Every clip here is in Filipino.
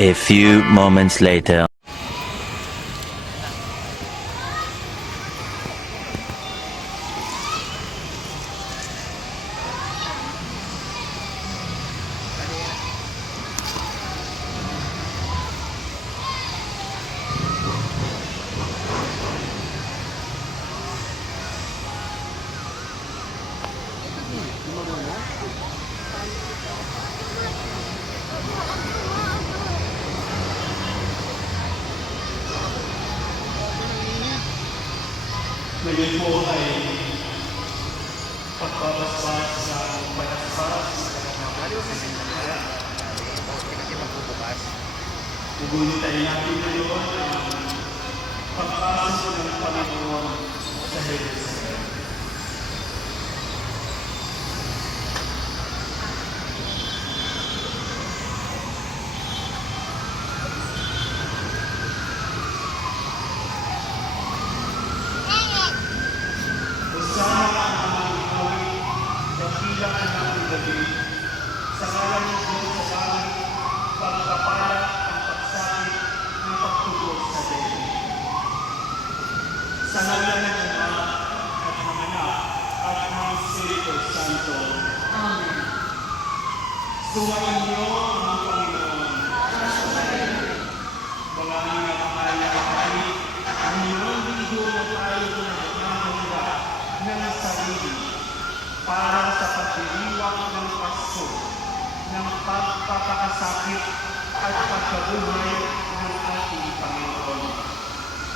A few moments later. Ngayon po ay pagbabasbas sa pagbabasbas Ugunitayin natin ngayon ang pagpasok ng Panginoon sa Jerusalem. Sa ngalan ng Diyos sa langit, pagpapala ang pagsakit ng pagtugos sa Diyos. Sa ngalan ng Ama at ng Anak at ng Espiritu Santo. Amen. Sumayin niyo ang Panginoon. Mga mahal na kapatid, ang iyong linggo na tayo nagmamahira ng sarili para sa pagdiriwang ng Pasko, ng pagpapakasakit at pagkabuhay ng ating Panginoon.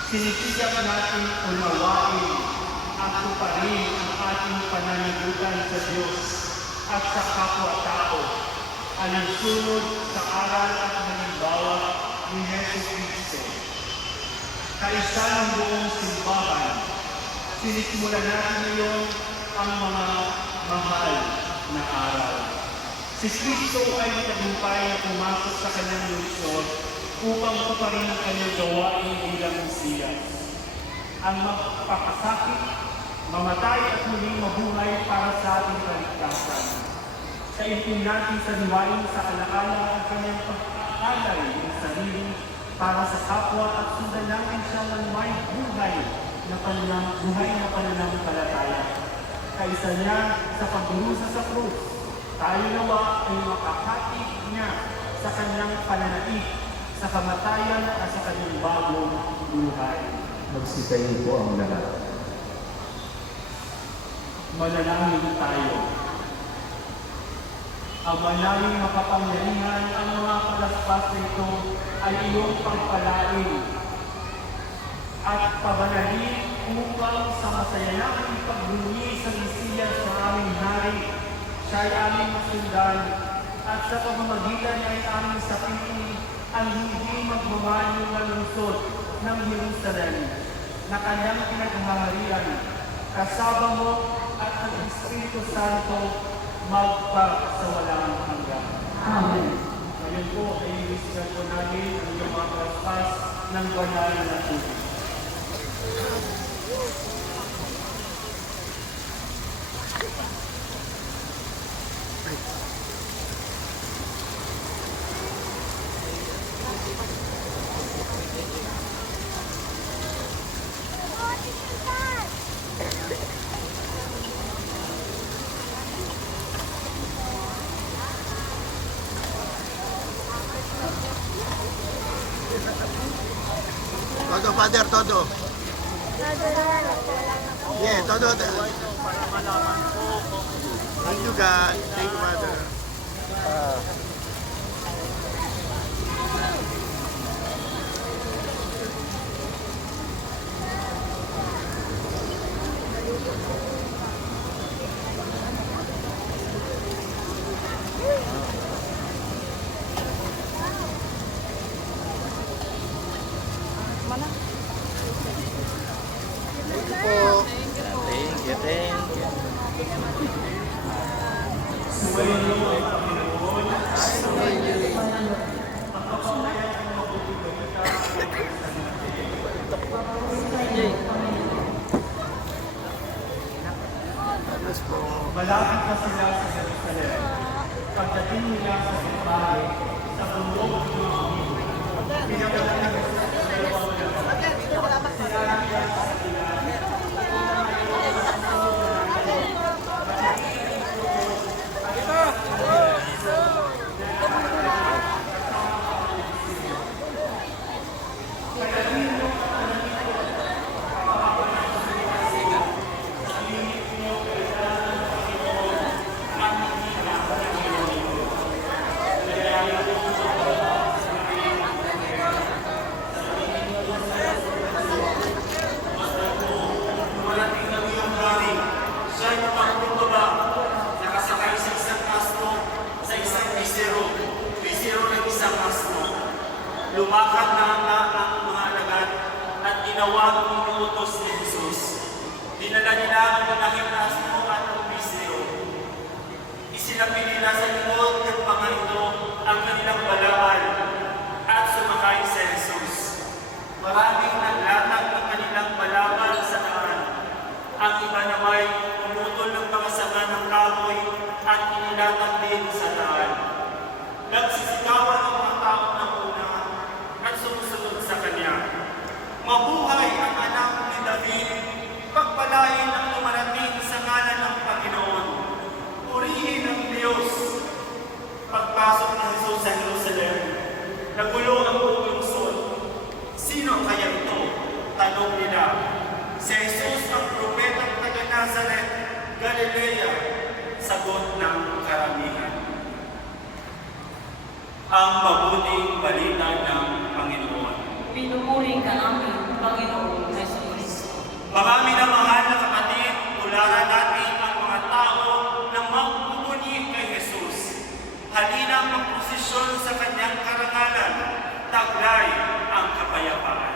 Sinisiyak natin unawain at tuparin ang ating pananagutan sa Diyos at sa kapwa-tao, alinsunod sa aral at halimbawa ni Jesus Cristo. Kaisa ng buong simbahan, sinisimulan natin ngayon ang mga mahal na aral. Si Cristo ay natagumpay na pumasok sa kanyang lungsod upang tuparin ang kanyang gawain bilang Mesiyas. Ang magpapasakit, mamatay at muling mabuhay para sa ating kaligtasan. Kaintin natin sa liwain sa alaala ang kanyang pag-aalay para sa kapwa at sundan natin siya ng may buhay na pananampalataya. Kaisa niya sa pagdurusa sa krus, tayo nawa ay makahati niya sa kanyang pananaig, sa kamatayan at sa kanyang bagong buhay. Magsitayin po ang lahat. Manalangin tayo. Ang manayong makapangyarihan ang mga palaspas nito ay iyong pagpalain at pabanalin upang sa masayanang pagbunyi sa Mesiyas na aming hari, siya ay aming masundan at sa pamamagitan ay aming sapitin ang hindi magmamahal ng lungsod ng Jerusalem na kanyang pinaghaharian, kasama mo at ang Espiritu Santo magpa sa walang hanggan. Amen. Ngayon po ay inisyan po natin ang iyong mga palaspas ng banal na tubig. Todo, Father, todo. Yeah, todo. Thank you, God. Thank you, Father. Malapit na sila sa Jerusalem. Pagdating nila sa Betfage, sa bundok ng Olivo, pinagalan ng Jesus sa dalawang lalaki. Sinabi niya sa kanila, lumakad na ang mga alagad at ginawa ang inuutos ni Jesus. Dinala nila ang malaking asno at ang bisyo. Isinabi nila sa likod ng mga ito ang kanilang balawal at sumakay sa Jesus. Maraming naglatag ng kanilang balawal sa daan. Ang iba namay umutol ng mga sanga ng kahoy at inilatag din sa daan. Nagsisigawan ang mga tao ng una at sumusunod sa kanya. Mabuhay ang anak ni David, pagpalain ang lumarating sa ngalan ng Panginoon. Purihin ang Diyos. Pagpasok ng Jesus sa Jerusalem, nagulo ang buong lungsod. Sino kaya ito? Tanong nila. Si Jesus ang propetang taga Nazaret, Galilea, sagot ng karamihan. Ang mabuting balita ng Panginoon. Pinupuri ka namin, Panginoon Jesus. Mga minamahal na kapatid, tularan natin ang mga tao na magpupunyi kay Jesus. Halina magposisyon sa kanyang karangalan, taglay ang kapayapaan.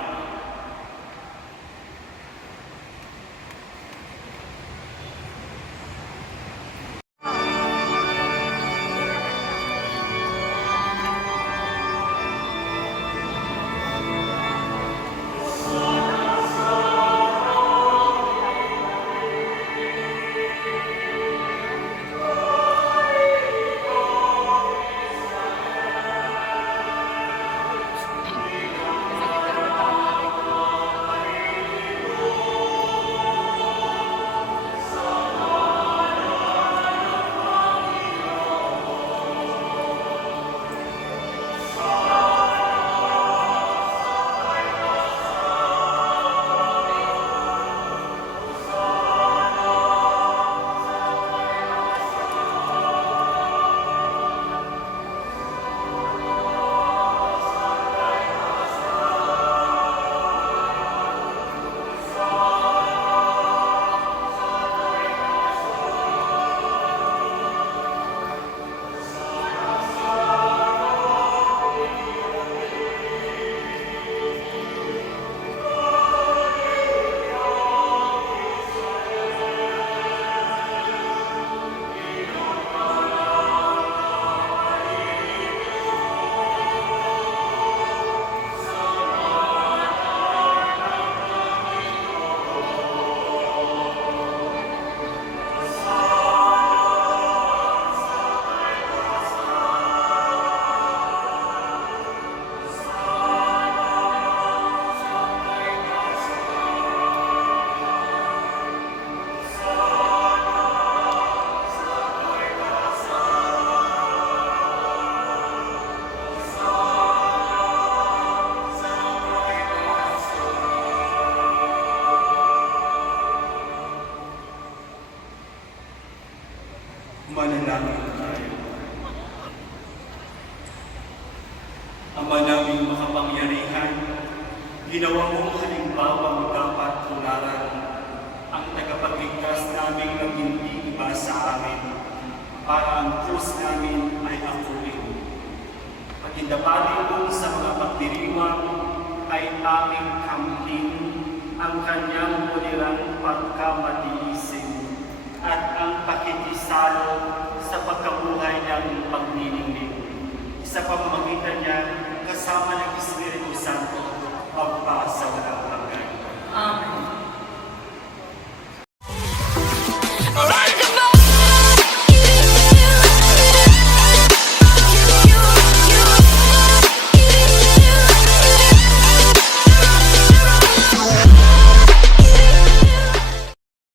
Ama naming makapangyarihan, ginawa mong halimbawang dapat tularan ang tagapagligtas naming naging iba sa amin, para ang Diyos namin ay akuin. Pagindapalin mo sa mga pagdiriwang ay aming kamtin ang kanyang bulirang pagkamatiisin at ang pakikisalo sa pagkabuhay ng pagniningning sa pamamagitan